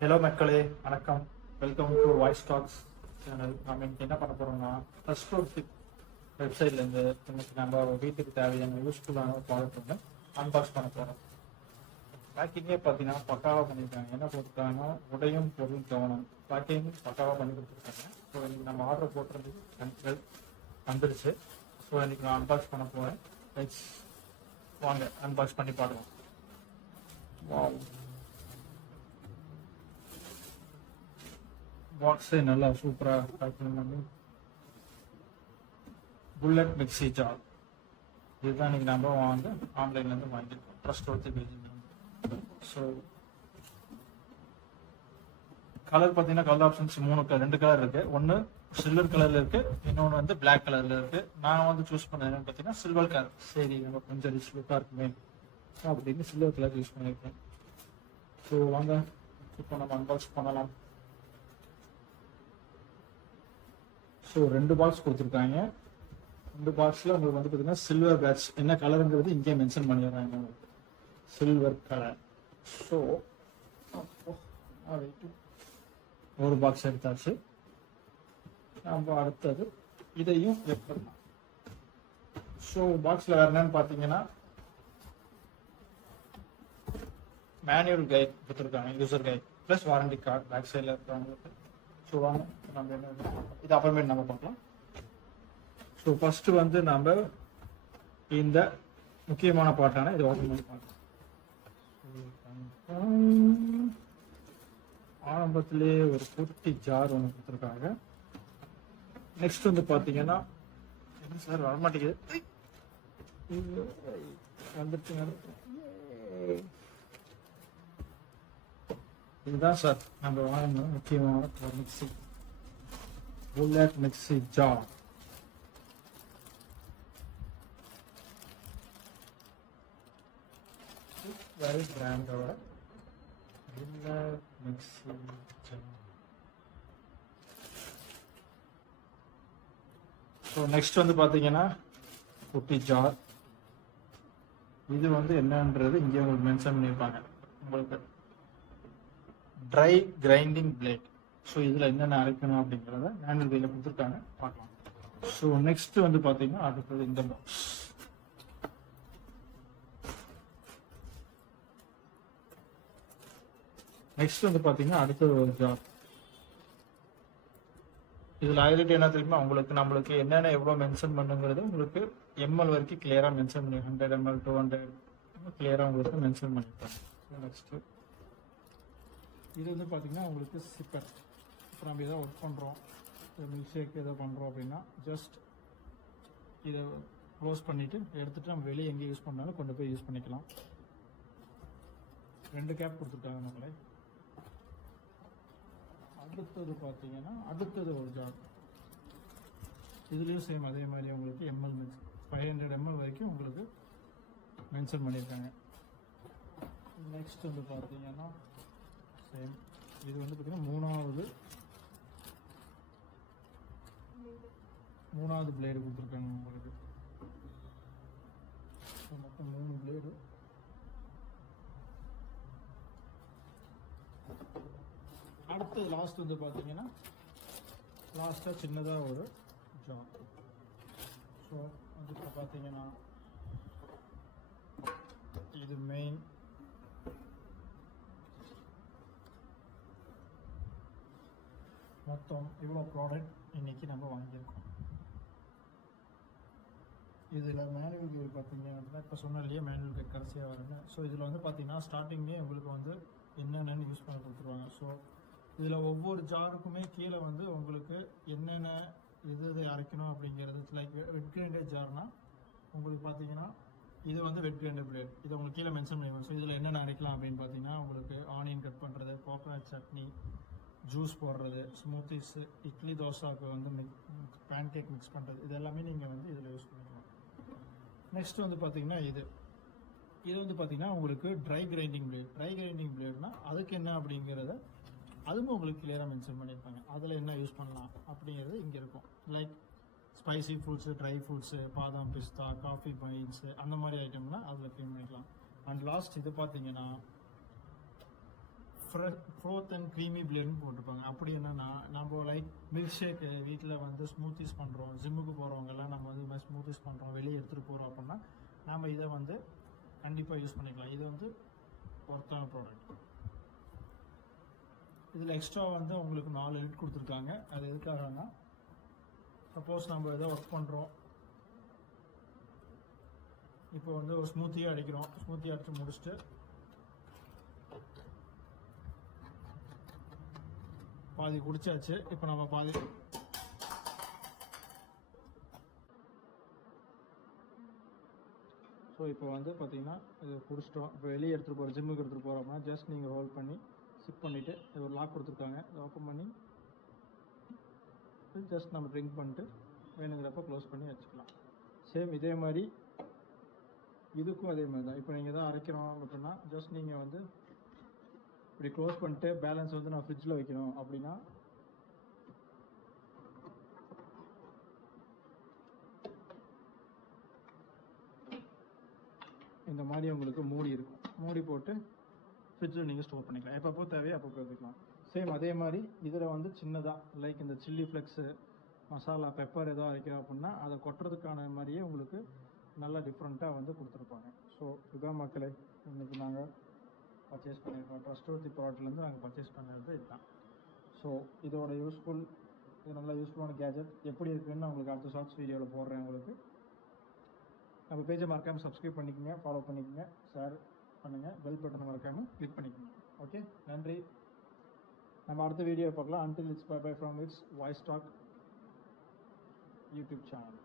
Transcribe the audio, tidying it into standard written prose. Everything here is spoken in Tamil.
ஹலோ மக்களே, வணக்கம். Welcome to voice talks channel. நம்ம இன்னைக்கு என்ன பண்ண போறோம்னா, ஃபர்ஸ்ட் வெப்சைட்லேருந்து இன்னைக்கு நம்ம வீட்டுக்கு தேவையான யூஸ்ஃபுல்லான ப்ராடக்ட் வந்து அன்பாக்ஸ் பண்ண போகிறோம். பேக்கிங்கே பார்த்தீங்கன்னா பக்காவாக பண்ணியிருக்காங்க. என்ன போட்டுருக்காங்க, உடையும் பொருள் கவனம். பேக்கிங் பக்காவாக பண்ணி கொடுத்துருக்காங்க. ஸோ இன்னைக்கு நம்ம ஆர்டர் போட்டுறது வந்துருச்சு. ஸோ இன்னைக்கு நான் அன்பாக்ஸ் பண்ண போகிறேன். வாங்க அன்பாக்ஸ் பண்ணி பார்க்கலாம். பாக்ஸே நல்லா சூப்பராக பேக் பண்ணி புல்லட் மிக்ஸி ஜார் இதுதான் இன்னைக்கு நம்ம ஆன்லைன்லேருந்து வாங்கியிருக்கோம். Trust worthy page. So colour பார்த்தீங்கன்னா கலர் ஆப்ஷன்ஸ் ரெண்டு கலர் இருக்கு. ஒன்று சில்வர் கலர்ல இருக்கு, இன்னொன்று வந்து பிளாக் கலர்ல இருக்கு. நான் வந்து சூஸ் பண்ணது என்னன்னு பார்த்தீங்கன்னா சில்வர் கலர். சரி, நம்ம கொஞ்சம் ரிச் லுக்காக இருக்குமே அப்படின்னு சில்வர் கலர் யூஸ் பண்ணியிருக்கேன். ஸோ வாங்க இப்போ நம்ம அன்பாக்ஸ் பண்ணலாம். ஸோ 2 பாக்ஸ் கொடுத்துருக்காங்க. 2 பாக்ஸில் உங்களுக்கு வந்து பார்த்தீங்கன்னா சில்வர் பேட்ச் என்ன கலருங்கிறது இங்கே மென்ஷன் பண்ணிடுறாங்க, சில்வர் கலர். ஸோ ஒரு பாக்ஸ் எடுத்தாச்சு. நம்ம அடுத்தது இதையும் வைக்கலாம். ஸோ பாக்ஸில் வேறு என்னன்னு பார்த்தீங்கன்னா மேனுவல் கைட் கொடுத்துருக்காங்க, user guide plus warranty card back சைடில் இருக்கிறவங்களுக்கு. ஸோ வாங்க நம்ம என்ன இது அப்புறமேட்டு நம்ம பார்க்கலாம். ஸோ ஃபர்ஸ்ட் வந்து நம்ம இந்த முக்கியமான பாட்டான இது ஓப்பன் பண்ணி பார்க்கலாம். ஆரம்பத்திலே ஒரு குட்டி ஜார் ஒன்று கொடுத்துருக்காங்க. நெக்ஸ்ட் வந்து பார்த்தீங்கன்னா என்ன சார் வரமாட்டேங்குது, வந்துட்டு இதுதான் சார் நம்ம வாங்கின முக்கியமான mixie, bullet mixie jar. Very பிராண்டோட bullet mixie jar. So next வந்து பார்த்தீங்கன்னா குட்டி ஜார். இது வந்து என்னன்றது இங்கே உங்களுக்கு மென்ஷன் பண்ணியிருப்பாங்க. உங்களுக்கு ட்ரை கிரைண்டிங் பிளேட். ஸோ இதில் என்னென்ன அரைக்கணும் அப்படிங்கிறத மேனுவல் கையில் கொடுத்துருக்காங்க, பார்க்கலாம். ஸோ நெக்ஸ்ட் வந்து பார்த்தீங்கன்னா அடுத்தது இந்த பாக்ஸ். நெக்ஸ்ட் வந்து பார்த்தீங்கன்னா அடுத்தது ஒரு ஜார். இதில் ஹைலைட் என்ன தெரியுமா, நம்மளுக்கு என்னென்ன எவ்வளோ மென்ஷன் பண்ணுங்கிறது உங்களுக்கு எம்எல் வரைக்கும் கிளியராக மென்ஷன் பண்ணி 100 ml 200 கிளியராக உங்களுக்கு மென்ஷன் பண்ணியிருப்பாங்க. நெக்ஸ்ட்டு இது வந்து பார்த்தீங்கன்னா உங்களுக்கு சிப்பர். இப்போ நம்ம எதாவது ஒர்க் பண்ணுறோம், மில்க் ஷேக் எதாவது பண்ணுறோம் அப்படின்னா ஜஸ்ட் இதை க்ளோஸ் பண்ணிவிட்டு எடுத்துகிட்டு நம்ம வெளியே எங்கே யூஸ் பண்ணாலும் கொண்டு போய் யூஸ் பண்ணிக்கலாம். 2 கேப் கொடுத்துருக்காங்க நம்மளே. அடுத்தது பார்த்தீங்கன்னா அடுத்தது ஒரு ஜார். இதுலேயும் சேம் அதே மாதிரி உங்களுக்கு எம்எல் 500 ml வரைக்கும் உங்களுக்கு மென்ஷன் பண்ணியிருக்காங்க. நெக்ஸ்ட் வந்து பார்த்தீங்கன்னா சேம் இது வந்து பார்த்தீங்கன்னா மூணாவது பிளேடு கொடுத்துருக்காங்க உங்களுக்கு. மொத்தம் 3 பிளேடு. அடுத்து லாஸ்ட் வந்து பார்த்தீங்கன்னா லாஸ்ட்டாக சின்னதாக ஒரு ஜார். ஸோ அதுக்கு பார்த்தீங்கன்னா இது மெயின். மொத்தம் இவ்வளோ ப்ராடக்ட் இன்றைக்கி நம்ம வாங்கியிருக்கோம். இதில் மேனுவல் கைட் பார்த்தீங்க அப்படின்னா இப்போ சொன்ன இல்லையா மேனுவல் கைட் கடைசியாக வருங்க. ஸோ இதில் வந்து பார்த்தீங்கன்னா ஸ்டார்டிங்லேயே உங்களுக்கு வந்து என்னென்னு யூஸ் பண்ண கொடுத்துருவாங்க. ஸோ இதில் ஒவ்வொரு ஜாருக்குமே கீழே வந்து உங்களுக்கு என்னென்ன எது அரைக்கணும் அப்படிங்கிறது. லைக் வெட் கிரைண்டர் ஜார்னால் உங்களுக்கு பார்த்தீங்கன்னா இது வந்து வெட் கிரைண்டர் பிளேட். இதை உங்களுக்கு கீழே மென்ஷன் பண்ணிடுவோம். ஸோ இதில் என்னென்ன அரைக்கலாம் அப்படின்னு பார்த்தீங்கன்னா உங்களுக்கு ஆனியன் கட் பண்ணுறது, கோகோனட் சட்னி, ஜூஸ் போடுறது, ஸ்மூத்திஸு, இட்லி தோசாவுக்கு வந்து பேன் கேக் மிக்ஸ் பண்ணுறது, இது எல்லாமே நீங்கள் வந்து இதில் யூஸ் பண்ணிக்கலாம். நெக்ஸ்ட் வந்து பார்த்தீங்கன்னா இது வந்து பார்த்தீங்கன்னா உங்களுக்கு ட்ரை கிரைண்டிங் பிளேட்னா அதுக்கு என்ன அப்படிங்கிறத அதுவும் உங்களுக்கு கிளியராக மென்ஷன் பண்ணியிருப்பாங்க. அதில் என்ன யூஸ் பண்ணலாம் அப்படிங்கிறது இங்கே இருக்கும். Like spicy fruits, dry fruits, பாதாம், பிஸ்தா, காஃபி பைன்ஸு, அந்த மாதிரி ஐட்டம்லாம் அதில் க்ளீன் பண்ணிக்கலாம். அண்ட் லாஸ்ட் இது பார்த்தீங்கன்னா ஃப்ரோத் அண்ட் க்ரீமி பிளேட்னு போட்டிருப்பாங்க. அப்படி என்னன்னா நம்ம லைக் மில்க் ஷேக்கு வீட்டில் வந்து ஸ்மூத்திஸ் பண்ணுறோம், ஜிம்முக்கு போகிறவங்கெல்லாம் நம்ம வந்து இது மாதிரி ஸ்மூத்திஸ் பண்ணுறோம், வெளியே எடுத்துகிட்டு போகிறோம் அப்படின்னா நம்ம இதை வந்து கண்டிப்பாக யூஸ் பண்ணிக்கலாம். இது வந்து ஒர்த்தான ப்ராடக்ட். இதில் எக்ஸ்ட்ரா வந்து உங்களுக்கு 4 லிட் கொடுத்துருக்காங்க. அது எதுக்காகனா சப்போஸ் நம்ம எதோ ஒர்க் பண்ணுறோம், இப்போ வந்து ஒரு ஸ்மூத்தியாக அடிக்கிறோம், ஸ்மூத்தி அடித்து முடிச்சுட்டு பாதி குடிச்சாச்சு. இப்போ நம்ம பாதி ஸோ இப்போ வந்து பார்த்தீங்கன்னா இது குடிச்சிட்டோம். இப்போ வெளியே எடுத்துகிட்டு போகிற ஜிம்முக்கு எடுத்துகிட்டு போகிறோம்னா ஜஸ்ட் நீங்கள் ஹோல்ட் பண்ணி சிப் பண்ணிவிட்டு இது ஒரு லாக் கொடுத்துருக்காங்க, இதை ஓப்பன் பண்ணி ஜஸ்ட் நம்ம ட்ரிங்க் பண்ணிட்டு வேணுங்கிறப்ப க்ளோஸ் பண்ணி வச்சுக்கலாம். சேம் இதே மாதிரி இதுக்கும் அதே மாதிரி தான். இப்போ நீங்கள் தான் அரைக்கிறோம் அப்படின்னா ஜஸ்ட் நீங்கள் வந்து இப்படி க்ளோஸ் பண்ணிட்டு பேலன்ஸ் வந்து நான் ஃப்ரிட்ஜில் வைக்கணும் அப்படின்னா இந்த மாதிரி உங்களுக்கு மூடி இருக்கும், மூடி போட்டு ஃப்ரிட்ஜில் நீங்கள் ஸ்டோர் பண்ணிக்கலாம். எப்பப்போ தேவையோ அப்பப்போ வைக்கலாம். சேம் அதே மாதிரி இதில் வந்து சின்னதாக லைக் இந்த சில்லி ஃப்ளெக்ஸு, மசாலா, பெப்பர் ஏதோ அரைக்கிறோம் அப்படின்னா அதை கொட்டுறதுக்கான மாதிரியே உங்களுக்கு நல்லா டிஃப்ரெண்ட்டாக வந்து கொடுத்துருப்பாங்க. ஸோ இதுதான் மக்களே இன்றைக்கி நாங்கள் பர்ச்சேஸ் பண்ணியிருக்கோம். ட்ரஸ்ட்வர்த்தி ப்ராடக்ட்லேருந்து நாங்கள் பர்ச்சேஸ் பண்ணது இதுதான். ஸோ இதோட யூஸ்ஃபுல், இது நல்லா யூஸ்ஃபுல்லான கேஜெட் எப்படி இருக்குதுன்னு நான் உங்களுக்கு அடுத்த ஷார்ட்ஸ் வீடியோவில் போடுறேன். உங்களுக்கு நம்ம பேஜை மறக்காமல் சப்ஸ்கிரைப் பண்ணிக்கோங்க, ஃபாலோ பண்ணிக்கோங்க, ஷேர் பண்ணுங்கள், பெல் பட்டனை மறக்காமல் கிளிக் பண்ணிக்கோங்க. ஓகே, நன்றி. நம்ம அடுத்த வீடியோ பார்க்கலாம். Until it's bye bye from it's voice talk YouTube channel.